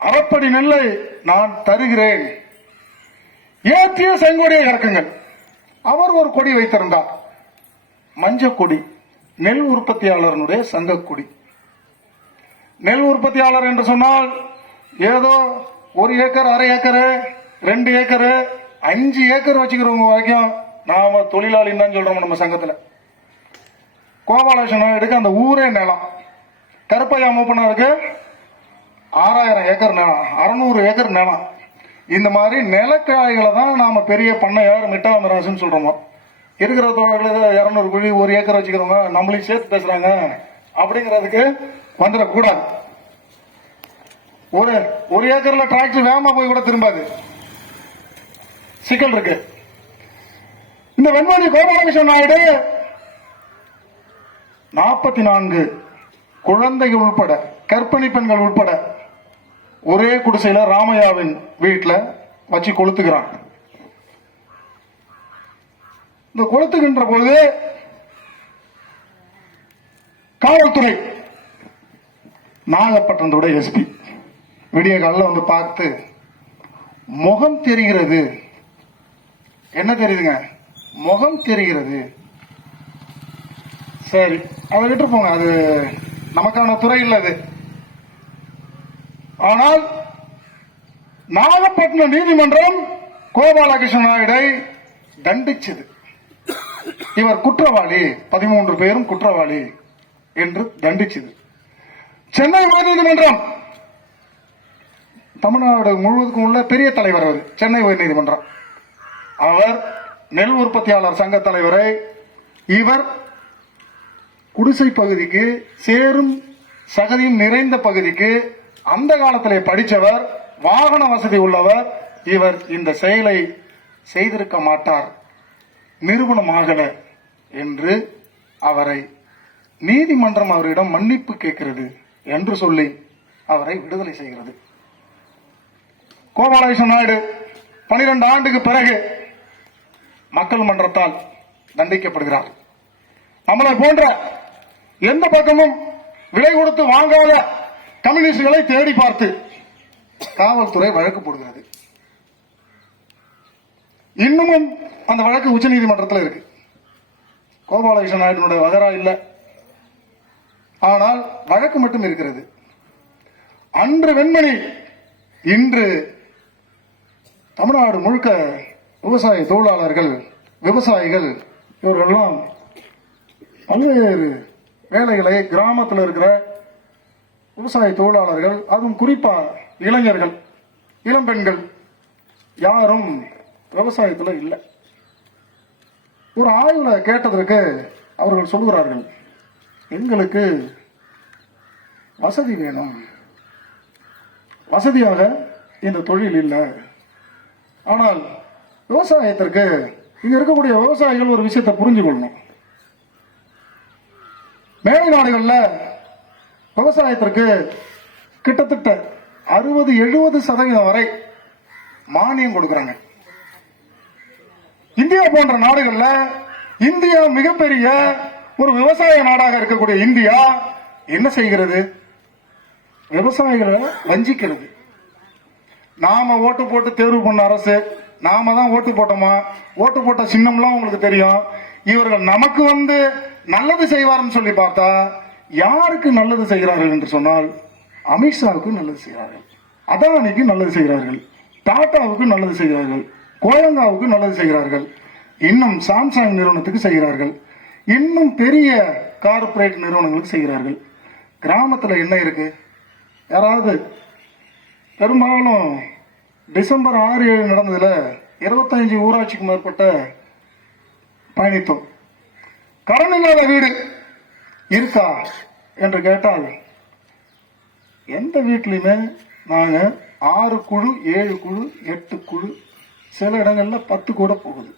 அறப்படி நெல்லை நான் தருகிறேன். ஏற்றிய செங்கொடியை இறக்குங்கள் அவர் ஒரு கொடி வைத்திருந்தார். மஞ்ச கொடி நெல் உற்பத்தியாளர்களுடைய சங்க கொடி நெல் உற்பத்தியாளர் என்று சொன்னால் ஏதோ ஒரு ஏக்கர் அரை ஏக்கரு ரெண்டு ஏக்கரு அஞ்சு ஏக்கர் வச்சுக்கிறவங்க வரைக்கும் நாம தொழிலாளின்னு தான் சொல்றோம் நம்ம சங்கத்துல. கோபாலகிருஷ்ணன் எடுக்க அந்த ஊரே நிலம். கருப்பையா மூப்பனாருக்கு ஆறாயிரம் ஏக்கர் நிலம் அறுநூறு ஏக்கர் நிலம். இந்த மாதிரி நிலக்காய்களை தான் நாம பெரிய பண்ணையார் மிட்டாமராசுன்னு சொல்றோம். இருக்கிற தோழர்கள் இரநூறு குழி ஒரு ஏக்கர் வச்சுக்கிறவங்க நம்மளையும் சேர்த்து பேசுறாங்க. அப்படிங்கிறதுக்கு வந்துடக்கூடாது. ஒரு ஒரு ஏக்கர்ல டிராக்டர் வேகமா போய் கூட திரும்பாது. சிக்கல் இருக்கு. இந்த வெண்மணி கோபாலகிருஷ்ணன் நாயுடு நாற்பத்தி நான்கு குழந்தைகள் உட்பட கர்ப்பிணி பெண்கள் உட்பட ஒரே குடிசையில ராமையாவின் வீட்டில் வச்சு கொளுத்துக்கிறான். இந்த கொளுத்துகின்ற பொழுது காவல்துறை நாகப்பட்டினத்தோட எஸ்பி விடிய காலில் வந்து பார்த்து முகம் தெரிகிறது. என்ன தெரியுதுங்க? முகம் தெரிகிறது. சரி அதை விட்டு போங்க அது நமக்கான துறை இல்லை அது. ஆனால் நாகப்பட்டினம் நீதிமன்றம் கோபாலகிருஷ்ண நாயுடை தண்டிச்சது. இவர் குற்றவாளி பதிமூன்று பேரும் குற்றவாளி என்று தண்டிச்சது. சென்னை உயர்நீதிமன்றம் தமிழ்நாடு முழுவதுக்கும் உள்ள பெரிய தலைவர் அவர் சென்னை உயர்நீதிமன்றம் அவர் நெல் உற்பத்தியாளர் சங்க தலைவரை இவர் குடிசை பகுதிக்கு சேரும் சகதியும் நிறைந்த பகுதிக்கு அந்த காலத்திலே படித்தவர் வாகன வசதி உள்ளவர் இவர் இந்த செயலை செய்திருக்க மாட்டார். நிரூபணமாகல என்று அவரை நீதிமன்றம் அவரிடம் மன்னிப்பு கேட்கிறது என்று சொல்லி அவரை விடுதலை செய்கிறது. கோபாலகிருஷ்ண நாயுடு பனிரெண்டு ஆண்டுக்கு பிறகு மக்கள் மன்றத்தால் தண்டிக்கப்படுகிறார். நம்மளை போன்ற எந்த பக்கமும் விலை கொடுத்து வாங்காத கம்யூனிஸ்டுகளை தேடி பார்த்து காவல்துறை வழக்கு போடுகிறது. இன்னமும் அந்த வழக்கு உச்சநீதிமன்றத்தில் இருக்கு. கோபாலகிருஷ்ண நாயுடுனுடைய வகரா இல்லை. ஆனால் வழக்கு மட்டும் இருக்கிறது. அன்று வெண்மணி இன்று தமிழ்நாடு முழுக்க விவசாய தொழிலாளர்கள் விவசாயிகள் இவர்கள்லாம் பல்வேறு வேலைகளை கிராமத்தில் இருக்கிற விவசாய தொழிலாளர்கள் அதுவும் குறிப்பாக இளைஞர்கள் இளம்பெண்கள் யாரும் விவசாயத்தில் இல்லை. ஒரு ஆய்வில் கேட்டதற்கு அவர்கள் சொல்கிறார்கள் எங்களுக்கு வசதி வேணும். வசதியாக இந்த தொழில் இல்லை. ஆனால் விவசாயத்திற்கு இங்க இருக்கக்கூடிய விவசாயிகள் ஒரு விஷயத்தை புரிஞ்சு கொள்ளணும் மேலை நாடுகளில் விவசாயத்திற்கு கிட்டத்தட்ட அறுபது எழுபது சதவீதம் வரை மானியம் கொடுக்குறாங்க. இந்தியா போன்ற நாடுகள்ல இந்தியா மிகப்பெரிய ஒரு விவசாய நாடாக இருக்கக்கூடிய இந்தியா என்ன செய்கிறது? விவசாயிகளை வஞ்சிக்கிறது. நாம ஓட்டு போட்டு தேர்வு பண்ண அரசு நாம தான் ஓட்டு போட்டோமா? ஓட்டு போட்ட சின்னம்லாம் உங்களுக்கு தெரியும். இவர்கள் நமக்கு வந்து நல்லது செய்வார்னு சொல்லி பார்த்தா யாருக்கு நல்லது செய்கிறார்கள் என்று சொன்னால் அமித்ஷாவுக்கு நல்லது செய்கிறார்கள் அதானிக்கு நல்லது செய்கிறார்கள் டாட்டாவுக்கு நல்லது செய்கிறார்கள் கோயங்காவுக்கு நல்லது செய்கிறார்கள் இன்னும் சாம்சங் நிறுவனத்துக்கு செய்கிறார்கள் இன்னும் பெரிய கார்ப்பரேட் நிறுவனங்களுக்கு செய்கிறார்கள். கிராமத்தில் என்ன இருக்கு? யாராவது பெரும்பாலும் டிசம்பர் ஆறு ஏழு நடந்ததில் இருபத்தஞ்சு ஊராட்சிக்கு மேற்பட்ட பயணித்தோம். கடன் இல்லாத வீடு. இருக்கா என்று கேட்டால் எந்த வீட்லையுமே நாங்கள் ஆறு குழு ஏழு குழு எட்டு குழு சில இடங்களில் பத்து கூட போகுது.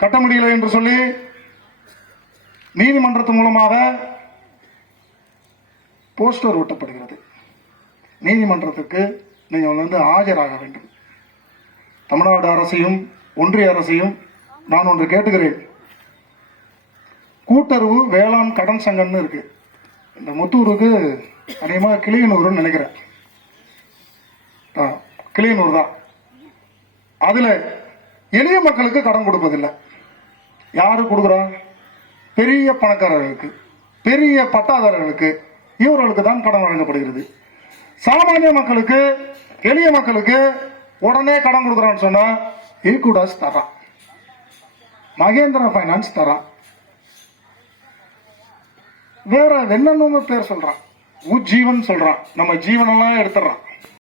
கட்ட முடியல என்று சொல்லி நீதிமன்றத்து மூலமாக போஸ்டர் ஒட்டப்படுகிறது. நீதிமன்றத்துக்கு நீங்கள் வந்து ஆஜராக வேண்டும். தமிழ்நாடு அரசையும் ஒன்றிய அரசையும் நான் ஒன்று கேட்டுக்கிறேன் கூட்டுறவு வேளாண் கடன் சங்கம்னு இருக்கு. இந்த முத்தூருக்கு அதிகமாக கிளியனூர்னு நினைக்கிறேன். ஆ, கிளியனூர் தான். அதில் எளிய மக்களுக்கு கடன் கொடுப்பதில்லை. யாரு கொடுக்குறா? பெரிய பணக்காரர்களுக்கு பெரிய பட்டாதாரர்களுக்கு இவர்களுக்கு தான் கடன் வழங்கப்படுகிறது. சாமானிய மக்களுக்கு எளிய மக்களுக்கு உடனே கடன் கொடுக்குறான்னு சொன்னா ஈக்குடாஸ் தரான் மகேந்திரா ஃபைனான்ஸ் தரான் வேற என்னென்னமோ பேர் சொல்றான். உஜ்ஜீவன் சொல்றான். நம்ம ஜீவனெல்லாம் எடுத்துடுறான்.